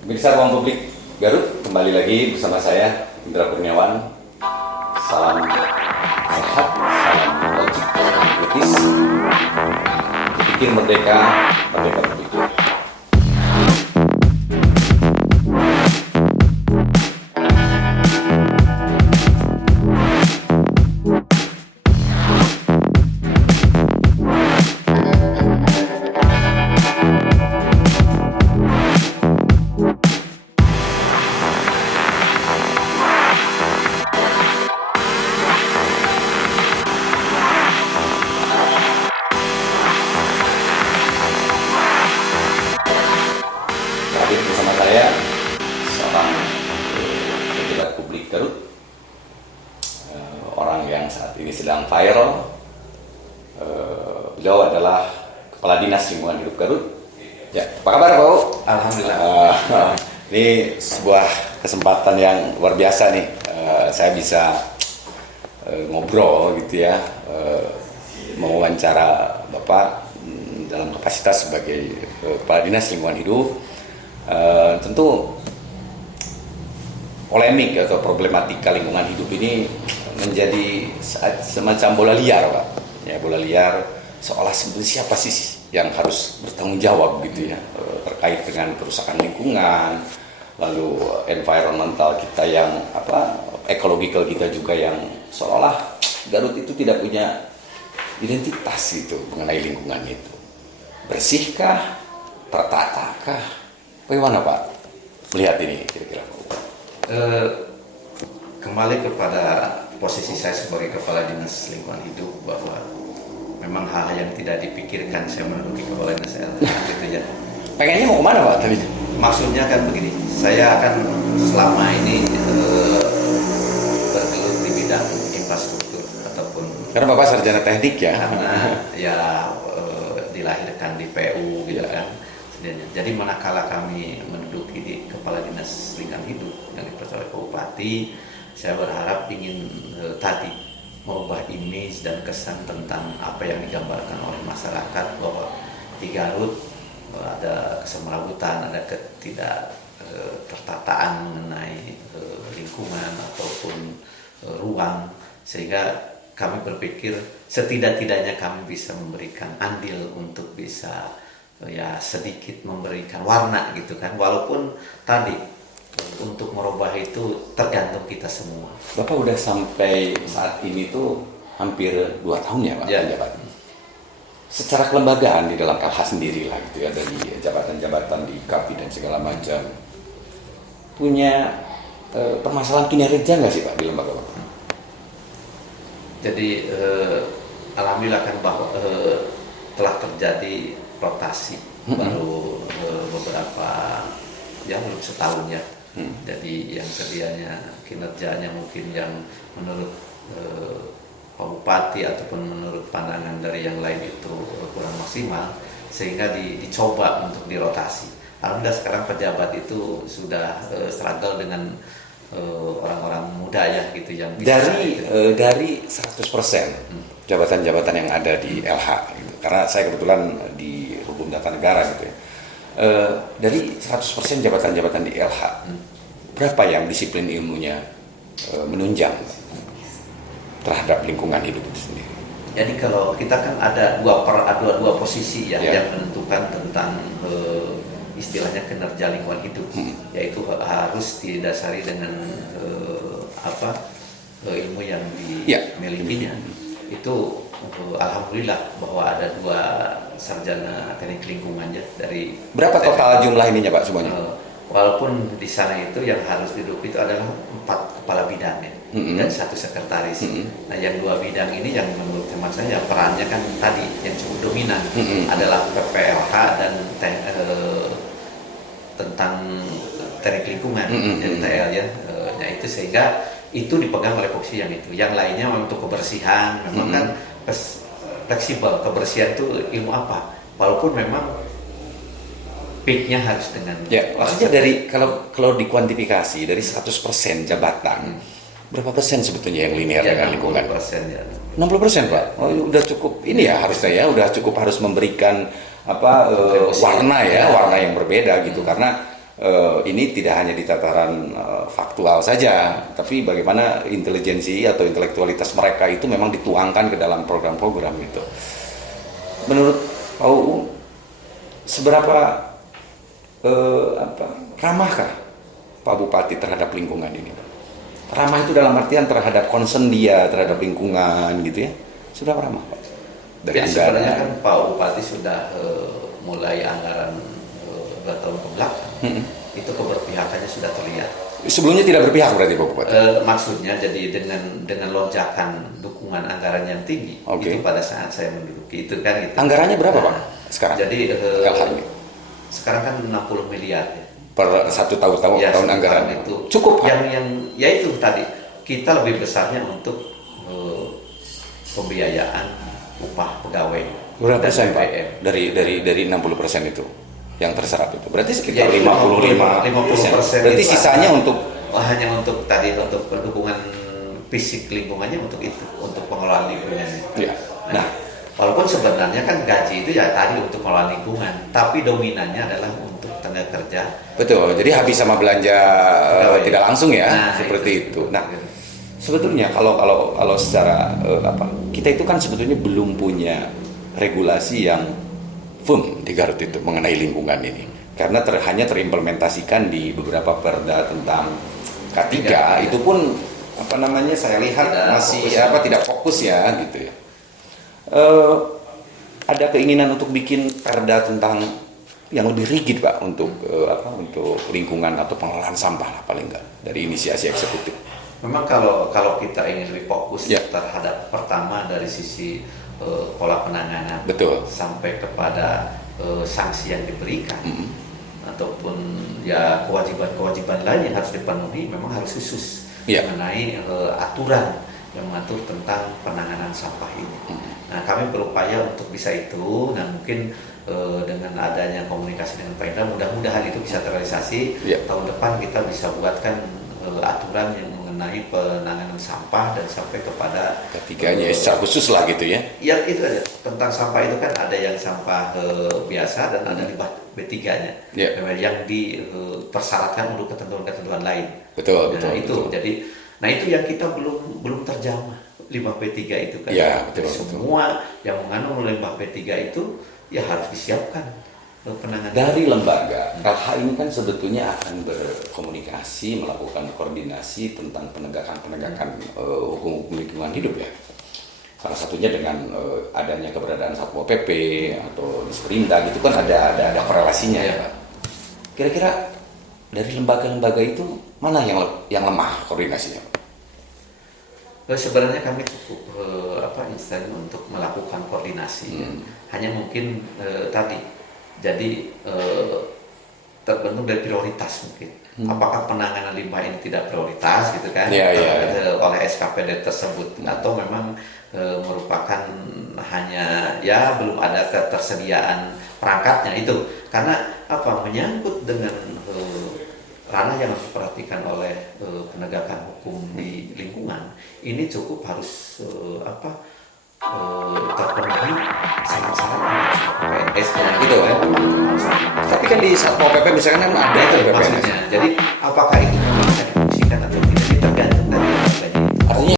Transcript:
Pemirsa Ruang Publik Garut, kembali lagi bersama saya Indra Kurniawan. Salam sehat, salam logik, kritis. Berpikir merdeka, merdeka berpikir. Hadir bersama saya seorang pejabat publik Garut, orang yang saat ini sedang viral. Beliau adalah Kepala Dinas Lingkungan Hidup Garut. Ya, apa kabar Pak? Alhamdulillah. Ini sebuah kesempatan yang luar biasa nih. Saya bisa ngobrol gitu ya, mewawancara Bapak dalam kapasitas sebagai Kepala Dinas Lingkungan Hidup. Tentu polemik atau problematika lingkungan hidup ini menjadi semacam bola liar, Pak. Ya, bola liar seolah sebenarnya siapa sih yang harus bertanggung jawab gitu ya, terkait dengan kerusakan lingkungan, lalu environmental kita yang ecological kita juga yang seolah Garut itu tidak punya identitas gitu mengenai lingkungan itu. Bersihkah? Tertatakah? Bagaimana Pak melihat ini kira-kira? Kembali kepada posisi saya sebagai Kepala Dinas Lingkungan Hidup, bahwa memang hal yang tidak dipikirkan saya menduduki Kepala Dinas gitu ya. Pengennya mau kemana Pak tadi? Maksudnya kan begini, saya akan selama ini bergelut di bidang infrastruktur ataupun Karena Bapak sarjana teknik ya. karena ya dilahirkan di PU gitu kan. Jadi manakala kami menduduki di Kepala Dinas Lingkungan Hidup yang dipercaya oleh Bupati, saya berharap ingin tadi merubah image dan kesan tentang apa yang digambarkan oleh masyarakat, bahwa di Garut ada kesemrawutan, ada ketidak tertataan mengenai lingkungan ataupun ruang, sehingga kami berpikir setidak-tidaknya kami bisa memberikan andil untuk bisa ya sedikit memberikan warna gitu kan, walaupun tadi untuk merubah itu tergantung kita semua. Bapak udah sampai saat ini tuh hampir 2 tahun ya Pak menjabat. Secara kelembagaan di dalam LH sendiri lah gitu ya, dari jabatan-jabatan di IKAPI dan segala macam, punya permasalahan kinerja nggak sih Pak di lembaga Bapak? Jadi alhamdulillah kan bahwa telah terjadi rotasi baru beberapa ya belum setahun ya. Jadi yang sedianya kinerjanya mungkin yang menurut Pak Bupati ataupun menurut pandangan dari yang lain itu kurang maksimal, sehingga dicoba untuk dirotasi. Alhamdulillah sekarang pejabat itu sudah struggle dengan orang-orang muda ya gitu yang bisa dari 100% jabatan-jabatan yang ada di LH gitu. Karena saya kebetulan di hukum tata negara gitu ya. Dari 100% jabatan-jabatan di LH, berapa yang disiplin ilmunya menunjang terhadap lingkungan hidup itu sendiri? Jadi kalau kita kan ada dua posisi ya, yang menentukan tentang istilahnya kinerja lingkungan hidup, yaitu harus didasari dengan ilmu yang dimilikinya. Itu alhamdulillah bahwa ada 2 sarjana teknik lingkungan ya dari. Berapa total jumlah ininya Pak semuanya? Walaupun di sana itu yang harus duduk itu adalah 4 kepala bidang ya, dan 1 sekretaris. Nah yang 2 bidang ini yang menurut teman saya yang perannya kan tadi yang cukup dominan adalah PPLH dan tentang teknik lingkungan NTL ya. Nah itu sehingga itu dipegang oleh posisi yang itu. Yang lainnya untuk kebersihan memang kan fleksibel. Kebersihan itu ilmu apa? Walaupun memang peaknya harus dengan maksudnya dari kalau dikuantifikasi dari 100% jabatan, berapa persen sebetulnya yang linear dengan lingkungan? 60% ya. 60% Pak. Oh, udah cukup ini ya harusnya ya, udah cukup harus memberikan warna yang berbeda gitu, karena ini tidak hanya di tataran faktual saja, tapi bagaimana intelijensi atau intelektualitas mereka itu memang dituangkan ke dalam program-program itu. Menurut Pak UU, seberapa ramahkah Pak Bupati terhadap lingkungan ini? Ramah itu dalam artian terhadap concern dia terhadap lingkungan gitu ya. Seberapa ramah Pak? Dari Jadi sebenarnya anggaran. kan Pak Bupati sudah mulai anggaran 2 tahun ke belakang, itu keberpihakannya sudah terlihat. Sebelumnya tidak berpihak berarti Pak Bupati? Maksudnya jadi dengan lonjakan dukungan anggaran yang tinggi, Oke. itu pada saat saya menduduki itu kan gitu. Anggarannya berapa Pak sekarang? Jadi LH ini? sekarang kan 60 miliar ya. Per satu tahun Ya, tahun satu anggaran tahun itu cukup Pak? yang ya itu tadi kita lebih besarnya untuk pembiayaan upah pegawai Berapa dan persen Pak? BPM. Dari 60% itu yang terserap itu. Berarti sekitar Ya, 55%. Berarti itu sisanya untuk hanya untuk tadi untuk dukungan fisik lingkungannya untuk itu, untuk pengelolaan lingkungannya. ya. Nah, Walaupun sebenarnya kan gaji itu ya tadi untuk pengelolaan lingkungan, tapi dominannya adalah untuk tenaga kerja. betul. Jadi habis sama belanja Pegawai. tidak langsung ya, Nah, seperti itu. Nah, sebetulnya kalau secara kita itu kan sebetulnya belum punya regulasi yang firm di Garut itu mengenai lingkungan ini, karena hanya terimplementasikan di beberapa perda tentang K3 itu pun saya lihat Tidak masih fokus. tidak fokus ya gitu ya. Ada keinginan untuk bikin perda tentang yang lebih rigid Pak untuk untuk lingkungan atau pengelolaan sampah lah paling enggak dari inisiasi eksekutif. Memang kalau kita ingin lebih fokus Ya. terhadap pertama dari sisi pola penanganan, Betul. sampai kepada sanksi yang diberikan, ataupun ya kewajiban-kewajiban lain yang harus dipenuhi, memang harus khusus Ya. mengenai aturan yang mengatur tentang penanganan sampah ini. Nah, kami berupaya untuk bisa itu. Nah, mungkin dengan adanya komunikasi dengan Pemda, mudah-mudahan itu bisa terrealisasi. Ya. Tahun depan kita bisa buatkan aturan yang mengenai penanganan sampah dan sampai kepada Ketiganya secara khusus lah gitu ya. ya itu aja tentang sampah itu kan ada yang sampah biasa dan ada limbah B3-nya, Ya. yang dipersyaratkan untuk ketentuan-ketentuan lain. Betul, Nah, betul. itu betul. jadi yang kita belum terjamah limbah B3 itu kan. Ya, betul, Jadi betul. semua yang mengandung limbah B3 itu ya harus disiapkan penanganan. Dari lembaga LH ini kan sebetulnya akan berkomunikasi, melakukan koordinasi tentang penegakan hukum lingkungan hidup ya. Salah satunya dengan adanya keberadaan Satpol PP atau Disperinda gitu kan ada korelasinya ya Pak. Kira-kira dari lembaga-lembaga itu mana yang lemah koordinasinya Pak? Sebenarnya kami cukup instan untuk melakukan koordinasi. Ya. Hanya mungkin tadi jadi terbentuk dari prioritas mungkin. Apakah penanganan limbah ini tidak prioritas gitu kan oleh SKPD tersebut, atau memang merupakan hanya ya belum ada ketersediaan perangkatnya itu, karena menyangkut dengan ranah yang harus diperhatikan oleh penegakan hukum di lingkungan ini cukup harus terpenuhi syarat-syarat PNS-nya Gitu. Tapi kan di Satpol PP misalkan kan ada itu PPNS. maksudnya. Jadi apakah itu